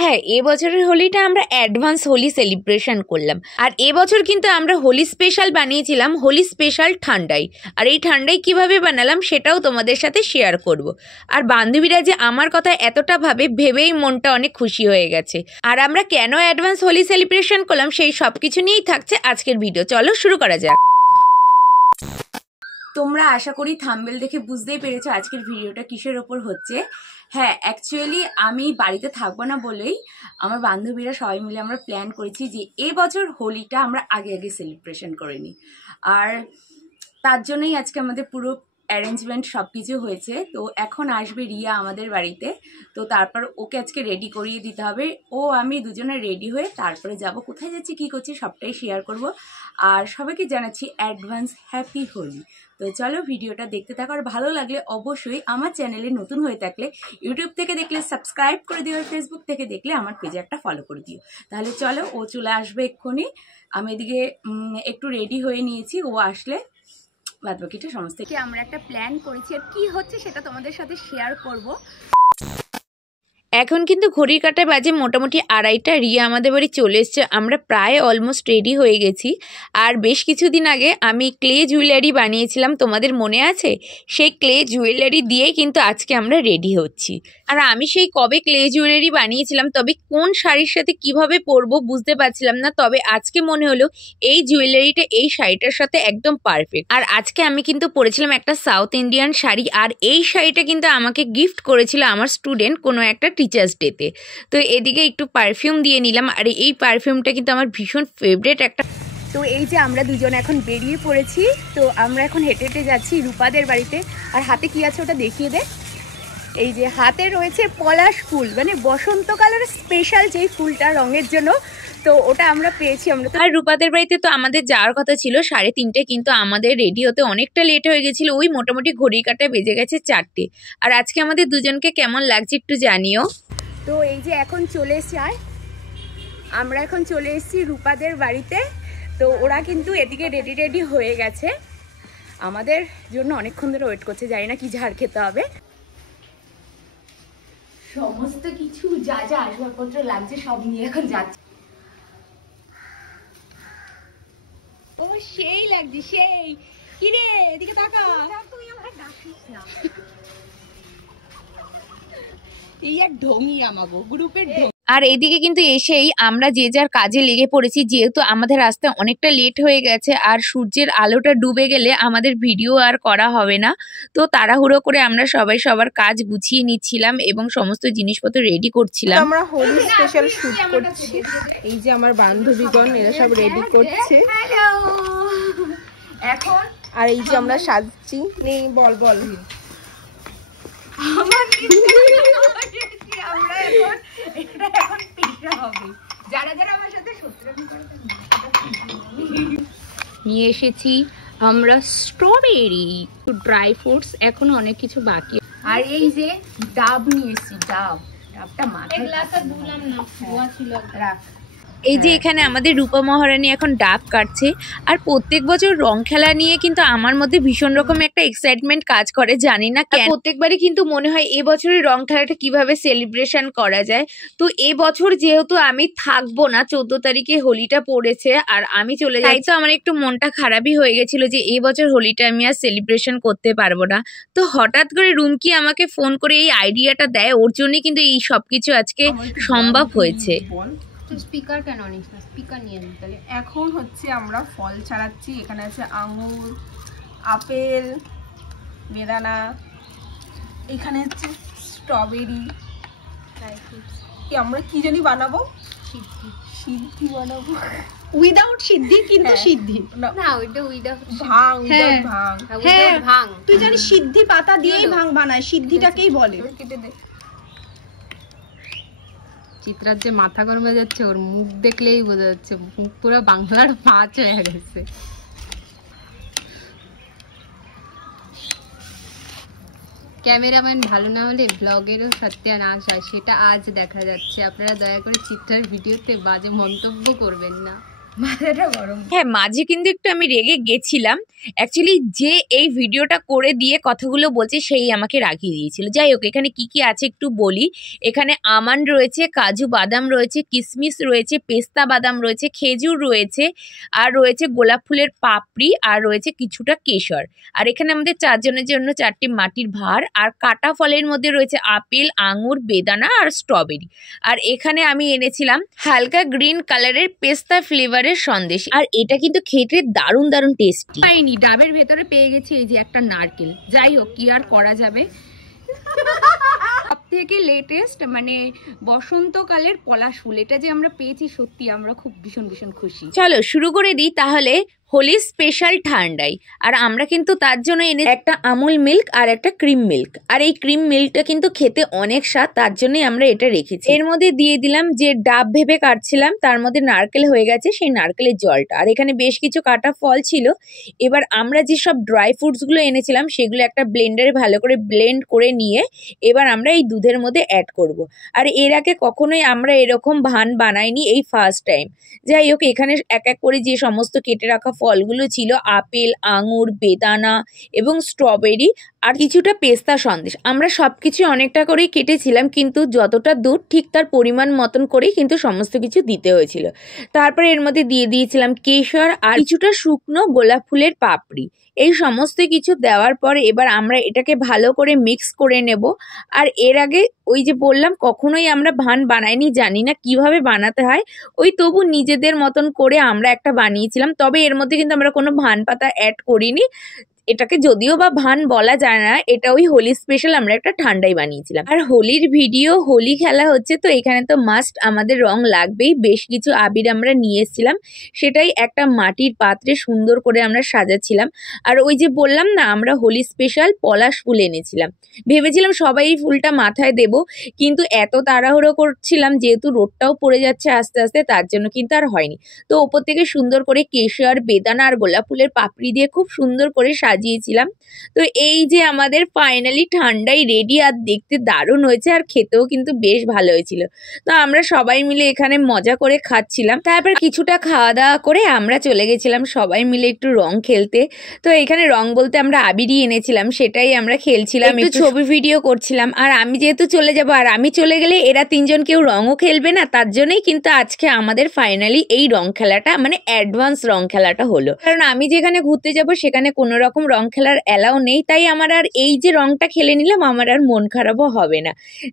হ্যাঁ, এবছরের হোলিটা আমরা অ্যাডভান্স হোলি সেলিব্রেশন করলাম। আর এবছর কিন্তু আমরা হোলি স্পেশাল বানিয়েছিলাম, হোলি স্পেশাল ঠান্ডাই। আর এই ঠান্ডাই কিভাবে বানালাম সেটাও তোমাদের সাথে শেয়ার করব। আর বান্ধবীরা যে আমার কথা এতটা ভেবেই মনটা অনেক খুশি হয়ে গেছে। আর আমরা কেন অ্যাডভান্স হোলি সেলিব্রেশন করলাম সেই সব কিছু নিয়েই থাকছে আজকের ভিডিও। চলো শুরু করা যাক। তোমরা আশা করি থাম্বনেল দেখে বুঝতেই পেরেছো আজকের ভিডিওটা কিসের ওপর হচ্ছে। হ্যাঁ, অ্যাকচুয়ালি আমি বাড়িতে থাকবো না বলেই আমার বান্ধবীরা সবাই মিলে আমরা প্ল্যান করেছি যে এবছর হোলিটা আমরা আগে সেলিব্রেশন করে নিই। আর তার জন্যই আজকে আমাদের পুরো অ্যারেঞ্জমেন্ট সব কিছু হয়েছে। তো এখন আসবে রিয়া আমাদের বাড়িতে, তো তারপর ওকে আজকে রেডি করিয়ে দিতে হবে। ও আমি দুজনে রেডি হয়ে তারপরে যাব, কোথায় যাচ্ছি কী করছি সবটাই শেয়ার করব। আর সবাইকে জানাচ্ছি অ্যাডভান্স হ্যাপি হোলি। তো চলো ভিডিওটা দেখতে থাকো। আর ভালো লাগলে অবশ্যই আমার চ্যানেলে নতুন হয়ে থাকলে ইউটিউব থেকে দেখলে সাবস্ক্রাইব করে দিও, আর ফেসবুক থেকে দেখলে আমার পেজে একটা ফলো করে দিও। তাহলে চলো, ও চলে আসবে এক্ষুনি। আমি এদিকে একটু রেডি হয়ে নিয়েছি, ও আসলে বাদ বাকিটা সমস্ত আমরা একটা প্ল্যান করেছি, আর কি হচ্ছে সেটা তোমাদের সাথে শেয়ার করব। এখন কিন্তু ঘড়ির কাঁটায় বাজে মোটামুটি 2:30। রিয়া আমাদের বাড়ি চলে এসছে, আমরা প্রায় অলমোস্ট রেডি হয়ে গেছি। আর বেশ কিছুদিন আগে আমি ক্লে জুয়েলারি বানিয়েছিলাম, তোমাদের মনে আছে? সেই ক্লে জুয়েলারি দিয়েই কিন্তু আজকে আমরা রেডি হচ্ছি। আর আমি সেই কবে ক্লে জুয়েলারি বানিয়েছিলাম, তবে কোন শাড়ির সাথে কিভাবে পরবো বুঝতে পারছিলাম না। তবে আজকে মনে হলো এই জুয়েলারিটা এই শাড়িটার সাথে একদম পারফেক্ট। আর আজকে আমি কিন্তু পরেছিলাম একটা সাউথ ইন্ডিয়ান শাড়ি, আর এই শাড়িটা কিন্তু আমাকে গিফট করেছিল আমার স্টুডেন্ট কোনো একটা টিচার্স ডেতে। তো এদিকে একটু পারফিউম দিয়ে নিলাম, আর এই পারফিউমটা কিন্তু আমার ভীষণ ফেভারিট একটা। তো এই যে আমরা দুজন এখন বেরিয়ে পড়েছি, তো আমরা এখন হেঁটে হেঁটে যাচ্ছি রূপাদের বাড়িতে। আর হাতে কি আছে ওটা দেখিয়ে দে। এই যে হাতে রয়েছে পলাশ ফুল, মানে বসন্তকালের স্পেশাল যেই ফুলটা রঙের জন্য, তো ওটা আমরা পেয়েছি। আমরা তো আর রূপাদের বাড়িতে তো আমাদের যাওয়ার কথা ছিল 3:30, কিন্তু আমাদের রেডি হতে অনেকটা লেট হয়ে গেছিলো। ওই মোটামুটি ঘড়ির কাঁটায় বেজে গেছে 4টে। আর আজকে আমাদের দুজনকে কেমন লাগছে একটু জানিও। তো এই যে এখন চলে এসছি, আর আমরা এখন চলে এসেছি রূপাদের বাড়িতে। তো ওরা কিন্তু এদিকে রেডি হয়ে গেছে, আমাদের জন্য অনেকক্ষণ ধরে ওয়েট করছে। জানি না কি ঝাড় খেতে হবে। সমস্ত কিছু যা যা আসবাবপত্র লাগছে সব নিয়ে এখন যাচ্ছে। ও সেই লাগছে, সেই। কি রে, এদিকে তাকা। তুই আমাকে ডাকিস না। এই এক ঢঙি আমাগো গ্রুপের ঢঙি। আর এইদিকে কিন্তু এসেই আমরা যে যার কাজে লেগে পড়েছি, যেহেতু আমাদের রাস্তায় অনেকটা লেট হয়ে গেছে আর সূর্যের আলোটা ডুবে গেলে আমাদের ভিডিও আর করা হবে না। তো তাড়াহুড়ো করে আমরা সবাই সবার কাজ গুছিয়ে নিচ্ছিলাম এবং সমস্ত জিনিসপত্র রেডি করছিলাম। আমরা হোলি স্পেশাল শুট করছি। এই যে আমার বান্ধবীগণ এরা সব রেডি করছে এখন। আর এই যে আমরা সাজছি। নেই বল বল। আমরা এখন এটা এখন পিঠা হবে। যারা যারা আমার সাথে সূত্রানি করে নিয়ে এসেছি আমরা স্ট্রবেরি, ড্রাই ফ্রুটস, এখনো অনেক কিছু বাকি। আর এই যে ডাব নিয়ে এসেছি, ডাবটা মাথায় দিলাম না, ছিল রাখ। এই যে এখানে আমাদের রূপা মহারানী এখন ডাব কাটছে। আর প্রত্যেক বছর রং খেলা নিয়ে কিন্তু আমার মধ্যে ভীষণ রকম একটা এক্সাইটমেন্ট কাজ করে, জানি না কেন। প্রত্যেকবারই কিন্তু মনে হয় এবছরের রং খেলাটা কিভাবে সেলিব্রেশন করা যায়। তো এবছর যেহেতু আমি থাকবো না, 14 তারিখে হোলিটা পড়েছে আর আমি চলে যাই, তো আমার একটু মনটা খারাপই হয়ে গেছিল যে এবছর হোলিটা আমি আর সেলিব্রেশন করতে পারবো না। তো হঠাৎ করে রুমকি আমাকে ফোন করে এই আইডিয়াটা দেয়, ওর জন্যই কিন্তু এই সবকিছু আজকে সম্ভব হয়েছে। স্পিকার কেন নিস না? স্পিকার নিয়ে নিই তাহলে। এখন হচ্ছে আমরা ফল ছাড়াচ্ছি। এখানে আছে আঙ্গুর, আপেল, বেদানা, এখানে হচ্ছে স্ট্রবেরি, ড্রাই ফ্রুটস। আমরা কি জানি বানাবো? সিদ্ধি বানাবো। উইদাউট সিদ্ধি, কিন্তু সিদ্ধি না, ওইটা উইদাউট ভাং। উইদাউট ভাং। তুই জানিস সিদ্ধি পাতা দিয়েই ভাং বানায়, সিদ্ধিটাকেই বলে। কেটে দে। চিত্রার যে মাথা গরম হয়ে যাচ্ছে, ওর মুখ দেখলেই বোঝা যাচ্ছে মুখ পুরো বাংলার মাছ হয়ে গেছে। ক্যামেরাম্যান ভালো না হলে ব্লগেরও সত্যানাশ হয়, সেটা আজ দেখা যাচ্ছে। আপনারা দয়া করে চিত্রার ভিডিওতে বাজে মন্তব্য করবেন না। মাথাটা গরম। হ্যাঁ, মাঝে কিন্তু একটু আমি রেগে গেছিলাম। অ্যাকচুয়ালি যে এই ভিডিওটা করে দিয়ে কথাগুলো বলছে সেই আমাকে রাগিয়ে দিয়েছিল। যাই হোক, এখানে কি কি আছে একটু বলি। এখানে আমন্ড রয়েছে, কাজু বাদাম রয়েছে, কিশমিশ রয়েছে, পেস্তা বাদাম রয়েছে, খেজুর রয়েছে, আর রয়েছে গোলাপ ফুলের পাপড়ি, আর রয়েছে কিছুটা কেশর। আর এখানে আমাদের 4 জনের জন্য 4টি মাটির ভাঁড়, আর কাটা ফলের মধ্যে রয়েছে আপেল, আঙুর, বেদানা আর স্ট্রবেরি। আর এখানে আমি এনেছিলাম হালকা গ্রিন কালারের পেস্তা ফ্লেভারের সন্দেশ। আর এটা কিন্তু খেতে দারুণ দারুণ টেস্টি। পাইনি, ডাবের ভেতরে পেয়ে গেছি এই যে একটা নারকেল। যাই হোক, কি আর করা যাবে। সব থেকে লেটেস্ট মানে বসন্তকালের পলাশ ফুল, এটা যে আমরা পেয়েছি সত্যি আমরা খুব ভীষণ ভীষণ খুশি। চলো শুরু করে দিই তাহলে হোলি স্পেশাল ঠান্ডাই। আর আমরা কিন্তু তার জন্য এনে একটা আমুল মিল্ক আর একটা ক্রিম মিল্ক। আর এই ক্রিম মিল্কটা কিন্তু খেতে অনেক স্বাদ, তার জন্যই আমরা এটা রেখেছি। এর মধ্যে দিয়ে দিলাম যে ডাব ভেবে কাটছিলাম, তার মধ্যে নারকেল হয়ে গেছে, সেই নারকেলের জলটা। আর এখানে বেশ কিছু কাটা ফল ছিল। এবার আমরা যেসব ড্রাই ফ্রুটসগুলো এনেছিলাম সেগুলো একটা ব্লেন্ডারে ভালো করে ব্লেন্ড করে নিয়ে এবার আমরা এই দুধের মধ্যে অ্যাড করব। আর এর আগে কখনোই আমরা এরকম ভান বানাইনি, এই ফার্স্ট টাইম। যাই হোক, এখানে এক এক করে যে সমস্ত কেটে রাখা ফলগুলো ছিল, আপেল, আঙুর, বেদানা এবং স্ট্রবেরি আর কিছুটা পেস্তা সন্দেশ, আমরা সবকিছু অনেকটা করেই কেটেছিলাম, কিন্তু যতটা দুধ ঠিক তার পরিমাণ মতন করেই কিন্তু সমস্ত কিছু দিতে হয়েছিল। তারপরে এর মধ্যে দিয়ে দিয়েছিলাম কেশর আর কিছুটা শুকনো গোলাপ ফুলের পাপড়ি। এই সমস্ত কিছু দেওয়ার পর এবার আমরা এটাকে ভালো করে মিক্স করে নেব। আর এর আগে ওই যে বললাম কখনোই আমরা ভান বানাইনি, জানি না কিভাবে বানাতে হয়। ওই তবু নিজেদের মতন করে আমরা একটা বানিয়েছিলাম, তবে এর মধ্যে কিন্তু আমরা কোনো ভান পাতা অ্যাড করিনি। এটাকে যদিও বা ভান বলা যায় না, এটা ওই হোলি স্পেশাল আমরা একটা ঠান্ডাই বানিয়েছিলাম। আর হোলির ভিডিও, হোলি খেলা হচ্ছে, তো এখানে তো মাস্ট আমাদের রং লাগবেই। বেশ কিছু আবির আমরা নিয়ে এসেছিলাম, সেটাই একটা মাটির পাত্রে সুন্দর করে আমরা সাজাচ্ছিলাম। আর ওই যে বললাম না, আমরা হোলি স্পেশাল পলাশ ফুল এনেছিলাম। ভেবেছিলাম সবাই এই ফুলটা মাথায় দেব, কিন্তু এত তাড়াহুড়ো করছিলাম যেহেতু রোদটাও পড়ে যাচ্ছে আস্তে আস্তে, তার জন্য কিন্তু আর হয়নি। তো ওপর থেকে সুন্দর করে কেশর, বেদানা আর গোলাপ ফুলের পাপড়ি দিয়ে খুব সুন্দর করে সাজিয়েছিলাম। তো এই যে আমাদের ফাইনালি ঠান্ডাই রেডি, আর দেখতে দারুণ হয়েছে আর খেতেও কিন্তু বেশ ভালো হয়েছিল। তো আমরা সবাই মিলে এখানে মজা করে খাচ্ছিলাম। তারপর কিছুটা খাওয়া দাওয়া করে আমরা চলে গেছিলাম সবাই মিলে একটু রং খেলতে। তো এখানে রং বলতে আমরা আবিরই এনেছিলাম, সেটাই আমরা খেলছিলাম, একটু ছবি ভিডিও করছিলাম। আর আমি যেহেতু চলে যাব, আর আমি চলে গেলে এরা তিনজন কেউ রঙও খেলবে না, তার জন্যই কিন্তু আজকে আমাদের ফাইনালি এই রং খেলাটা মানে অ্যাডভান্স রং খেলাটা হলো। কারণ আমি যেখানে ঘুরতে যাব সেখানে কোনো রকম রং খেলার অ্যালাউ নেই, তাই আমার আর এই যে রংটা খেলে নিলাম আমার আর মন খারাপও হবে না।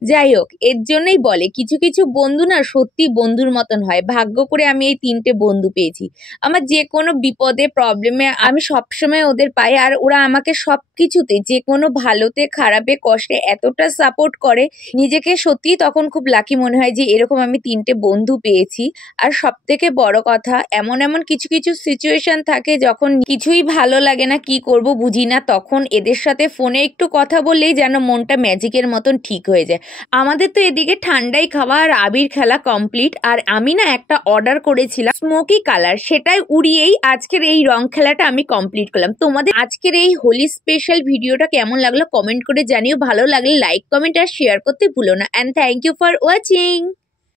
যাই হোক, এর জন্যই বলে কিছু কিছু বন্ধু না সত্যি বন্ধুর মতন হয়। ভাগ্য করে আমি এই 3টে বন্ধু পেয়েছি। আমার যে কোনো বিপদে প্রবলেমে আমি সবসময় ওদের পাই, আর ওরা আমাকে সব কিছুতে, যে কোনো ভালোতে খারাপে কষ্টে এতটা সাপোর্ট করে, নিজেকে সত্যি তখন খুব লাকি মনে হয় যে এরকম আমি 3টে বন্ধু পেয়েছি। আর সব থেকে বড় কথা, এমন এমন কিছু কিছু সিচুয়েশন থাকে যখন কিছুই ভালো লাগে না, কি করব বুঝি না, তখন এদের সাথে ফোনে একটু কথা বললেই যেন মনটা ম্যাজিকের মতন ঠিক হয়ে যায়। আমাদের তো এদিকে ঠান্ডাই খাওয়া আর আবির খেলা কমপ্লিট। আর আমি না একটা অর্ডার করেছিলাম স্মোকি কালার, সেটাই উড়িয়েই আজকের এই রং খেলাটা আমি কমপ্লিট করলাম। তোমাদের আজকের এই হোলি স্পেশাল ভিডিওটা কেমন লাগলো কমেন্ট করে জানিও। ভালো লাগলে লাইক, কমেন্ট আর শেয়ার করতে ভুলো না। And thank you for watching.